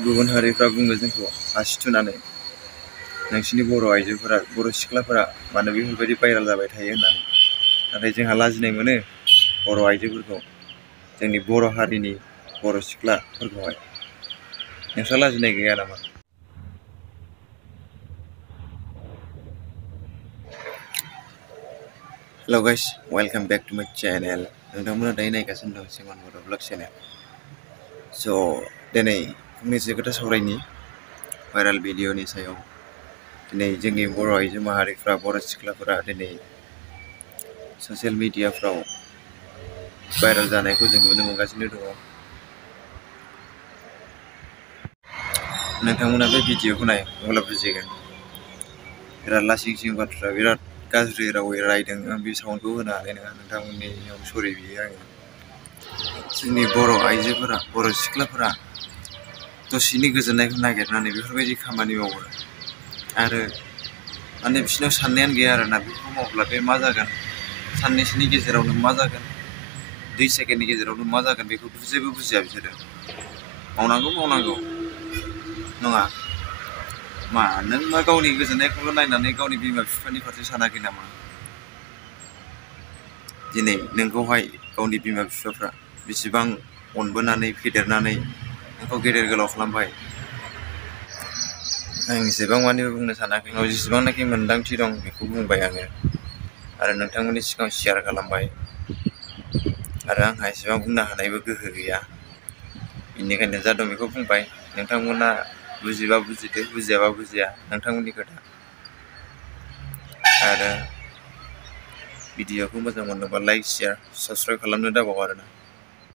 गुबुन हारिफ्रा बुङो जोंखौ आसि थुनानै नोंसिनि बर' आइजोफोरा बर' सिख्लाफोरा मानो बेफोरबायदि भाइराल जाबाय थायो होननानै। नाथाय जोंहा लाजिनाय मोनो बर' आइजोफोरखौ, जोंनि बर' हारिनि बर' सिख्लाफोरखौहाय। नोंस्रा लाजिनाय गैया नामा? हेल' गाइस, वेलकाम बेक टु माय चेनेल। नोंथांमोना दायो नायगासिनो दं सिमान बर' ब्लग चेनेल। स' दिनै फंनैसो खोथा सावरायनि भाइराल भिडिअनि सायाव। दिनै जोंनि बर' आइजो माहारिफ्रा, बर' सिख्लाफोरा दिनै ससियेल मिडियाफ्राव भाइराल जानायखौ जों नुनो मोनगासिनो दङ। नोंथांमोना बे भिडिअखौ नाय अब्ला बुजिगोन। बिराद लासिं सिं बाथ्रा, बिराद गाज्रि रावै रायदों। आं बे साउन्डखौ होनो हानाय नङा, नोंथांमोननियाव सरि बियो आङो। जोंनि बर' आइजोफोरा, बर' सिख्लाफोरा दसेनि गोजोननायखौ नागिरनानै बेफोरबायदि खामानि मावो आरो माने बिसोरनाव साननायानो गैया आरोना, बेखौ मावब्ला बे मा जागोन, साननैसोनि गेजेरावनो मा जागोन, 2 सेकेन्डनि गेजेरावनो मा जागोन, बेखौ जेबो बुजिया बिसोरो। मावनांगौ नङा मा, नों मा गावनि गोजोननायखौल' नायनानै गावनि बिमा बिफानि फारसे सानाखै नामा? दिनै नोंखौहाय गावनि बिमा बिफाफ्रा बेसेबां अनबोनानै फेदेरनानै नोंखौ गेदेर गोलाव खालामबाय। आं एसेबां मानिबो बुंनो सानाखै, आंनाव जेसेबांनाखि मोन्दांथि दं बेखौ बुंबाय आङो आरो नोंथांमोननि सिगाङाव शेयार खालामबाय। आरो आंहा एसेबां बुंनो हानायबो गोहो गैया, बेनिखायनो जा दं बेखौ बुंबाय। नोंथांमोना बुजिबा बुजिदो, बुजियाबा बुजिया, नोंथांमोननि खोथा। आरो भिडिअखौ मोजां मोनोबा लाइक, शेयार, साबस्क्राइब खालामनो दाबाव आरोना।